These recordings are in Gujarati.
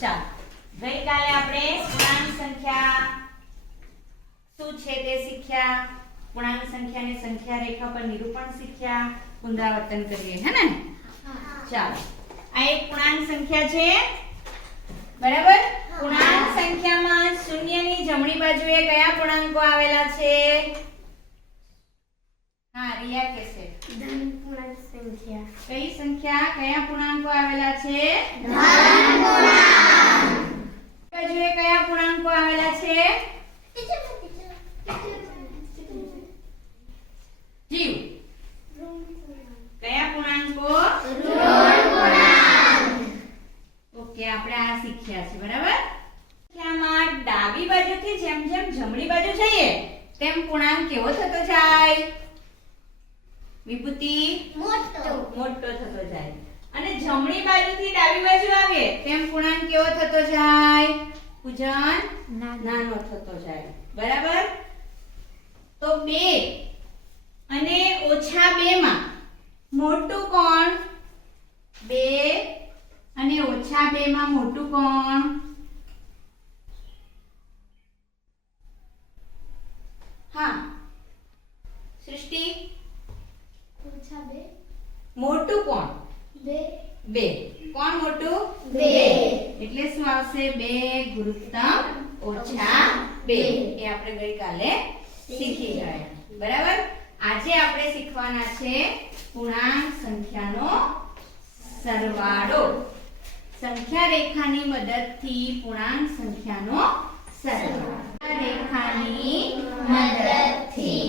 ચાલો, ગઈકાલે આપણે પૂર્ણાંક સંખ્યા શું છે તે શીખ્યા. પૂર્ણાંક સંખ્યાને સંખ્યા રેખા પર નિરૂપણ શીખ્યા. પુનરાવર્તન કરીએ, હે ને? ચાલો, આ એક પૂર્ણાંક સંખ્યા છે, બરાબર? પૂર્ણાંક સંખ્યામાં શૂન્યની જમણી બાજુએ કયા પૂર્ણાંકો આવેલા છે? હા, રિયા કહેશે. ધન પૂર્ણાંક સંખ્યા. કઈ સંખ્યા કયા પૂર્ણાંકો આવેલા છે? ધન પૂર્ણાંક. બાજુએ કયા પૂર્ણાંકો આવેલા છે? જીવ. કયા પૂર્ણાંકો? ઋણ પૂર્ણાંક. ઓકે, આપણે આ શીખ્યા છે, બરાબર? સંખ્યામાં ડાબી બાજુથી જેમ જેમ જમણી બાજુ જઈએ તેમ પૂર્ણાંક કેવો થતો જાય? વિભૂતિ મોટો. મોટો થતો જાય. અને જમણી બાજુથી ડાબી બાજુ આવીએ તેમ પૂર્ણાંક કેવો થતો જાય? પૂજન નાનો થતો જાય, બરાબર? તો 2 અને -2 માં મોટું કોણ? 2 અને -2 માં મોટું કોણ? હા, સૃષ્ટિ, ઓછા 2. મોટું કોણ? 2. 2. કોણ મોટું? 2. એટલે શું આવશે? 2 ગુરુત્તમ ઓછા 2. એ આપણે ગઈકાલે શીખી ગયા, બરાબર? આજે આપણે શીખવાના છે પૂર્ણાંક સંખ્યાનો સરવાળો. સંખ્યા રેખાની મદદથી પૂર્ણાંક સંખ્યાનો સરવાળો. રેખાની મદદથી.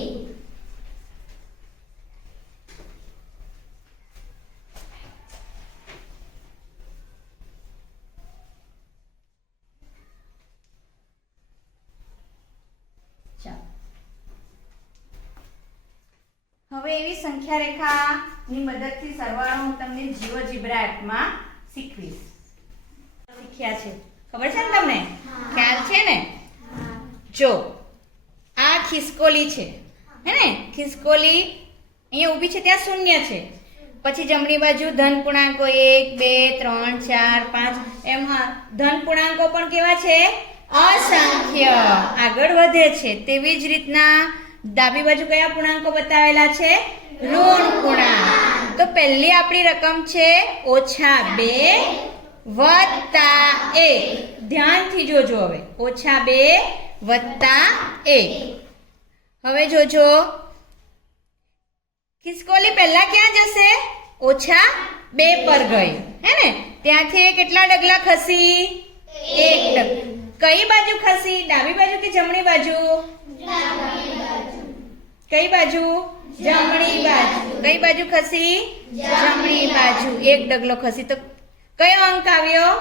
હવે એવી સંખ્યા રેખાની મદદથી સરવાળો હું તમને જીઓજીબ્રા એપમાં શીખવીશ. શીખ્યા છે, ખબર છે ને તમને? ખ્યાલ છે ને? જો આ ખિસકોલી છે, હે ને? ખિસકોલી અહીંયા ઊભી છે, ત્યાં શૂન્ય છે. પછી જમણી બાજુ ધન પૂર્ણાંકો 1 2 3 4 5 એમ. હા, ધન પૂર્ણાંકો પણ કેવા છે? અસંખ્ય. આગળ વધે છે. તેવી જ રીતના ડાબી બાજુ કયા પૂર્ણાંકો બતાવેલા છે? ઋણ પૂર્ણાંક. તો પહેલી આપણી રકમ છે -2 વત્તા 1. ધ્યાનથી જોજો. હવે -2 વત્તા 1. હવે જોજો, ખિસકોલી પહેલા ક્યાં જશે? -2 પર ગઈ, હે ને? ત્યાંથી કેટલા ડગલા ખસી? 1 ડગલું. કઈ બાજુ ખસી? ડાબી બાજુ કે જમણી બાજુ? કઈ બાજુ? જમણી બાજુ. કઈ બાજુ ખસી? જમણી બાજુ. 1 ડગલો ખસી. તો કયો અંક આવ્યો?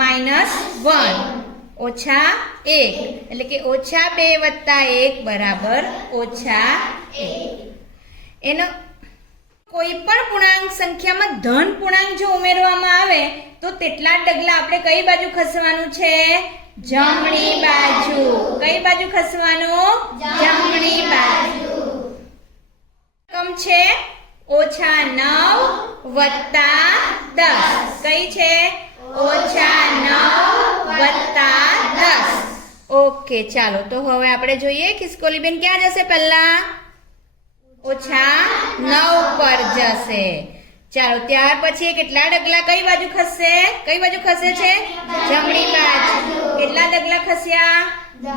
-1 ઓછા 1. એટલે કે -2 વત્તા 1 બરાબર -1. એનો કોઈ પણ પૂર્ણાંક સંખ્યામાં ધન પૂર્ણાંક જો ઉમેરવામાં આવે તો તેટલા ડગલા આપણે કઈ બાજુ ખસવાનું છે? જમણી બાજુ. કઈ બાજુ ખસવાનું? જમણી બાજુ. રકમ છે -9 વત્તા 10. કઈ છે? -9 વત્તા 10. ઓકે, ચાલો તો હવે આપણે જોઈએ ખિસકોલી બેન ક્યાં જશે? પહેલા -9 પર જશે. ચાલો, ત્યાર પછી કેટલા ડગલા કઈ બાજુ ખસશે? કઈ બાજુ ખસે છે? જમણી બાજુ. કેટલા ડગલા ખસ્યા?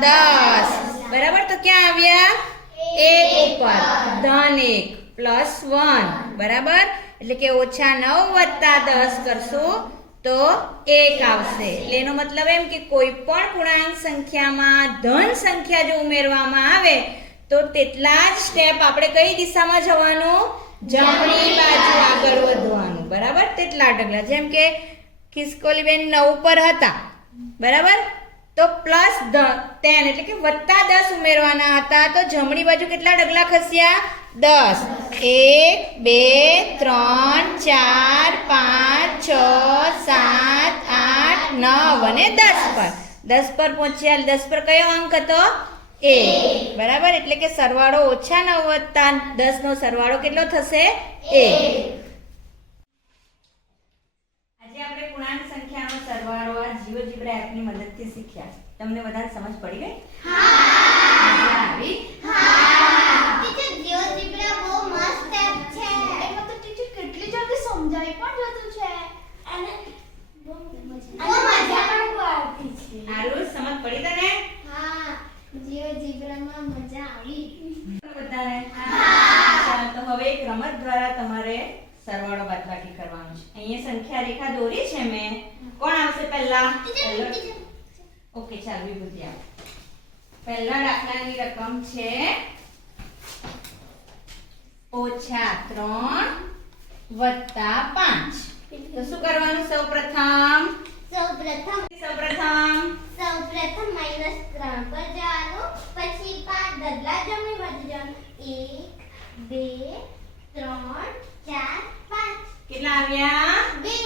10. બરાબર. તો ક્યાં આવ્યા? 1 ઉપર. ધન 1 +1. બરાબર. એટલે કે -9 વત્તા 10 કરશું તો 1 આવશે. એટલે એનો મતલબ એમ કે કોઈ પણ પૂર્ણાંક સંખ્યામાં ધન સંખ્યા જો ઉમેરવામાં આવે તો તેટલા જ સ્ટેપ આપણે કઈ દિશામાં જવાનું? જમણી બાજુ આગળ વધવાનું. બરાબર. તેટલા ડગલા. જેમ કે ખિસકોલી બેન 9 પર હતા, બરાબર? તો +10 એટલે કે +10 ઉમેરવાના હતા. તો જમણી બાજુ કેટલા ડગલા ખસ્યા? 10. 1 2 3 4 5 6 7 8 9 અને 10 પર. 10 પર પહોંચ્યા. 10 પર કયો અંક હતો? એ બરાબર એટલે કે સરવાળો ઓછા 9 વત્તા 10 નો સરવાળો કેટલો થશે એ આજે આપણે પૂર્ણાંક સંખ્યાનો સરવાળો આ જીઓજીબ્રા એપની મદદથી શીખ્યા તમને બધાને સમજ પડી ગઈ મજા આવી ટીચર જીઓજીબ્રા બહુ મસ્ત એપ છે એમાં તો ટીચર કેટલી જલ્દી સમજાવી પણ જતું છે અને બહુ મજા પણ આવતી છે આરુષ સમજ પડી તને હા જીઓજીબ્રામાં મજા આવી બધાને ચાલો તો હવે એક રમત દ્વારા તમારે સરવાળો બાદબાકી કરવાનો છે અહીંયા સંખ્યા રેખા દોરી છે મેં કોણ આવશે પહેલા ઓકે ચાલ વિભૂતિ આવ પહેલા દાખલાની રકમ છે -3 + 5 તો શું કરવાનું સૌપ્રથમ સૌપ્રથમ -3 પર જવાનું પછી 5 ડગલા જમણી બાજુ જવાનું 1 2 3 4 5 કેટલા આવ્યા 2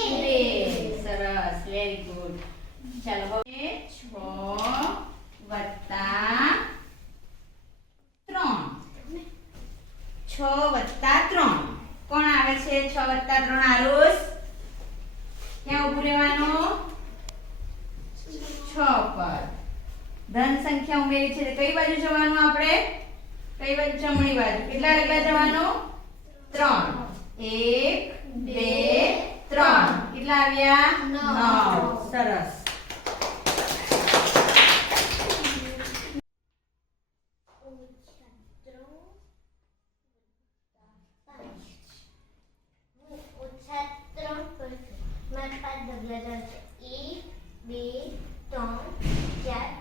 સરસ વેરી ગુડ ચાલો હવે 6 + 3 કોણ આવે છે 6 + 3 આરુષ ક્યાં ઊભું રહેવાનું 6 પર ધન સંખ્યા ઉમેરી છે કઈ બાજુ જવાનું આપણે કઈ બાજુ જમણી બાજુ કેટલા ડગલા જવાનું 3 1 2 3 કેટલા આવ્યા 9 સરસ મારા 5 ડગલા જશે 1 2 3 4